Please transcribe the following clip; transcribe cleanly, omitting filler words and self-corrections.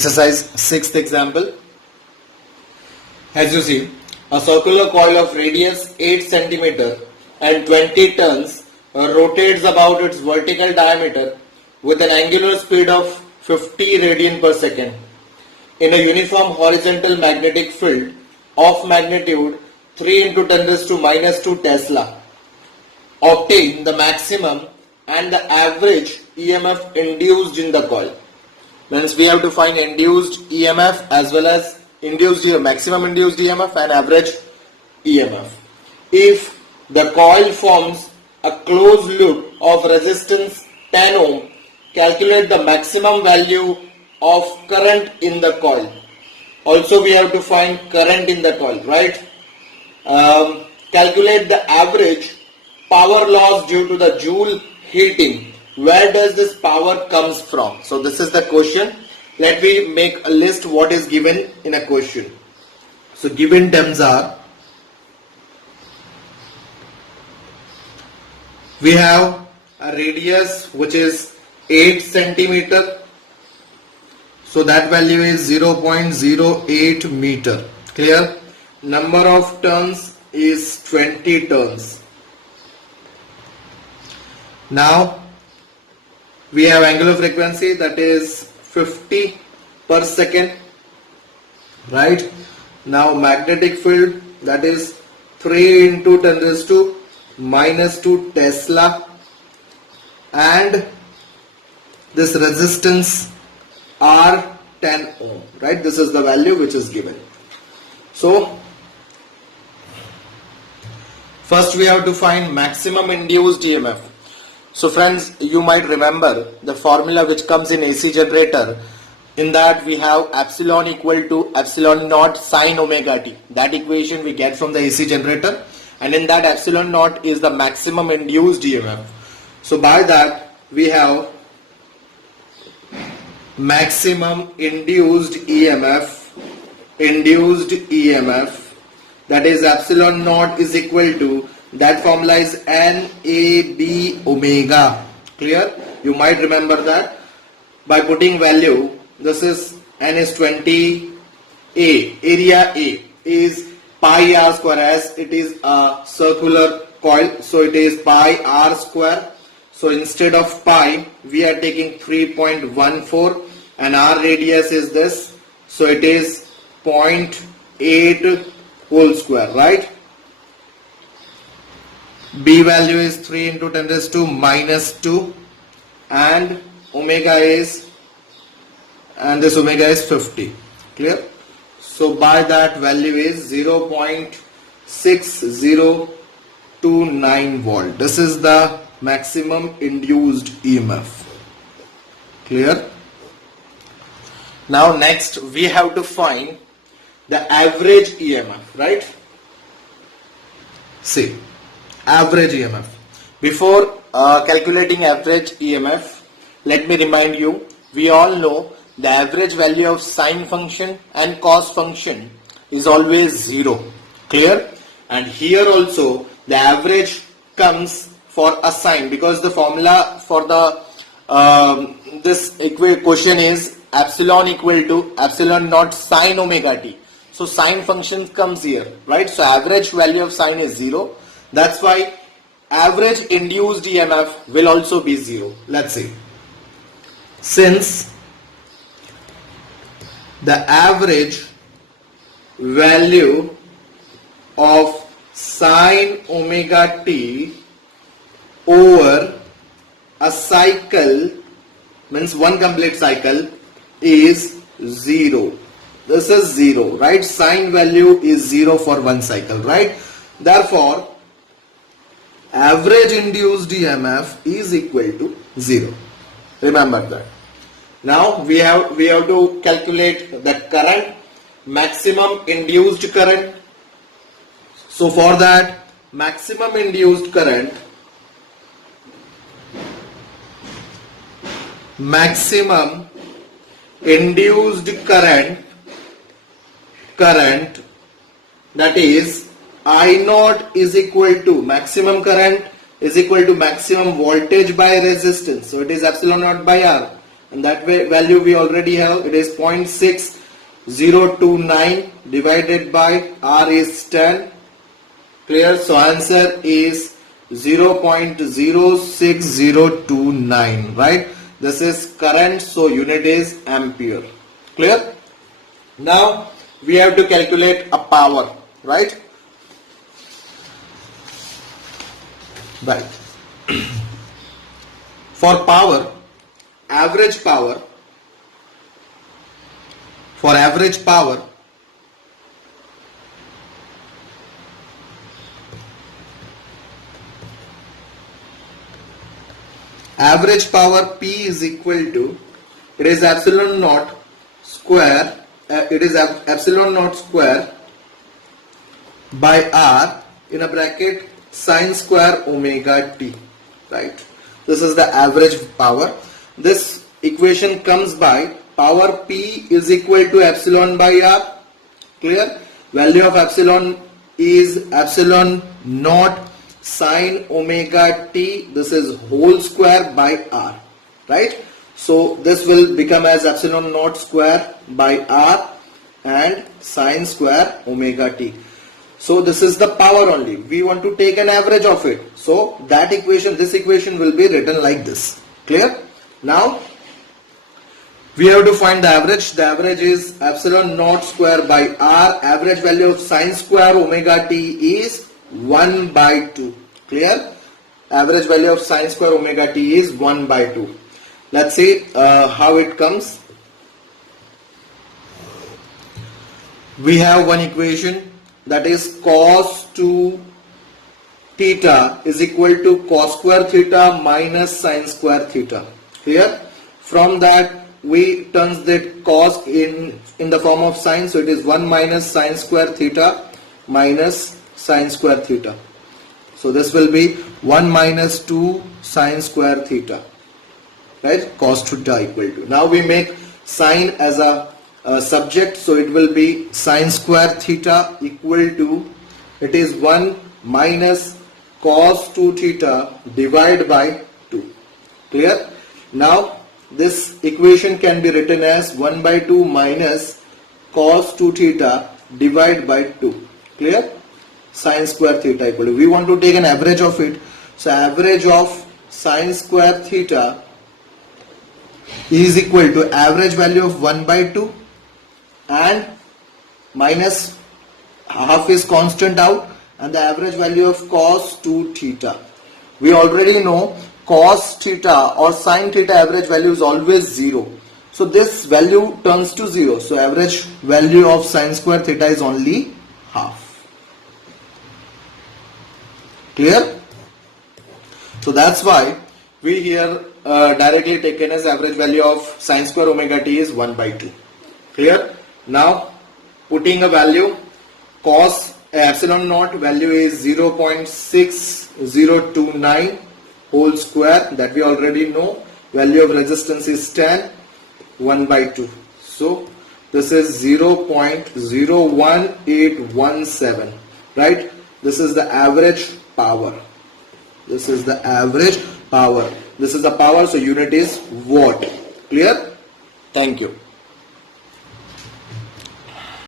Exercise 6th example. As you see, a circular coil of radius 8 cm and 20 turns rotates about its vertical diameter with an angular speed of 50 radian per second in a uniform horizontal magnetic field of magnitude 3 into 10 raised to minus 2 Tesla. Obtain the maximum and the average EMF induced in the coil. Means we have to find induced EMF as well as maximum induced EMF and average EMF. If the coil forms a closed loop of resistance 10 ohm, calculate the maximum value of current in the coil. Also we have to find current in the coil, right? Calculate the average power loss due to the Joule heating. Where does this power comes from? So this is the question. Let me make a list what is given in a question. So given terms are, we have a radius which is 8 centimeter. So that value is 0.08 meter. Clear? Number of turns is 20 turns. Now we have angular frequency, that is 50 per second, right? Now magnetic field, that is 3 into 10 raised to minus 2 Tesla, and this resistance R 10 ohm, right? This is the value which is given. So first we have to find maximum induced EMF. So friends, you might remember the formula which comes in AC generator. In that we have epsilon equal to epsilon naught sine omega t. That equation we get from the AC generator, and in that epsilon naught is the maximum induced EMF. So by that we have maximum induced EMF, that is epsilon naught is equal to, that formula is NAB omega. Clear? You might remember that by putting value. This is N is 20 A. Area A is pi r square, as it is a circular coil, so it is pi r square. So instead of pi we are taking 3.14, and our radius is this, so it is 0.8 whole square, right? B value is 3 into 10 raised to minus 2, and omega is, and this omega is 50. Clear? So by that value is 0.6029 volt. This is the maximum induced EMF. Clear? Now next we have to find the average EMF, right? See, average EMF. Before calculating average EMF, let me remind you, we all know the average value of sine function and cos function is always 0. Clear? And here also the average comes for a sine, because the formula for the this question is epsilon equal to epsilon naught sine omega t. So sine function comes here, right? So average value of sine is 0. That's why average induced EMF will also be 0. Let's see. Since the average value of sine omega t over a cycle, means one complete cycle, is 0. This is 0, right? Sine value is 0 for one cycle, right? Therefore average induced EMF is equal to 0. Remember that. Now we have to calculate the current, maximum induced current. So for that, maximum induced current, that is I naught is equal to maximum current is equal to maximum voltage by resistance. So it is epsilon naught by R. and that value we already have. It is 0.6029 divided by R is 10. Clear? So answer is 0.06029, right? This is current, so unit is ampere. Clear? Now we have to calculate a power, right? Right. For power, average power, average power P is equal to, it is epsilon naught square, epsilon naught square by R in a bracket sine square omega t, right? This is the average power. This equation comes by power P is equal to epsilon by R. Clear? Value of epsilon is epsilon naught sine omega t. This is whole square by R, right? So this will become as epsilon naught square by R and sine square omega t. So this is the power only. We want to take an average of it. So that equation, this equation will be written like this. Clear? Now we have to find the average. The average is epsilon naught square by R. Average value of sine square omega t is 1 by 2. Clear? Average value of sine square omega t is 1 by 2. Let's see how it comes. We have one equation, that is cos 2 theta is equal to cos square theta minus sine square theta. Clear? From that we turns that cos in the form of sine, so it is 1 minus sine square theta minus sine square theta. So this will be 1 minus 2 sine square theta, right? Cos theta equal to. Now we make sine as a subject, so it will be sine square theta equal to, it is 1 minus cos 2 theta divided by 2. Clear? Now this equation can be written as 1 by 2 minus cos 2 theta divided by 2. Clear? Sine square theta equal to, we want to take an average of it, so average of sine square theta is equal to average value of 1 by 2 and minus half is constant out and the average value of cos 2 theta. We already know cos theta or sine theta average value is always 0. So this value turns to 0. So average value of sine square theta is only half. Clear? So that's why we here directly taken as average value of sine square omega t is 1 by 2. Clear? Now putting a value, cos epsilon naught value is 0.6029 whole square, that we already know. Value of resistance is 10, 1 by 2. So this is 0.01817, right? This is the average power. This is the average power. This is the power, so unit is watt. Clear? Thank you.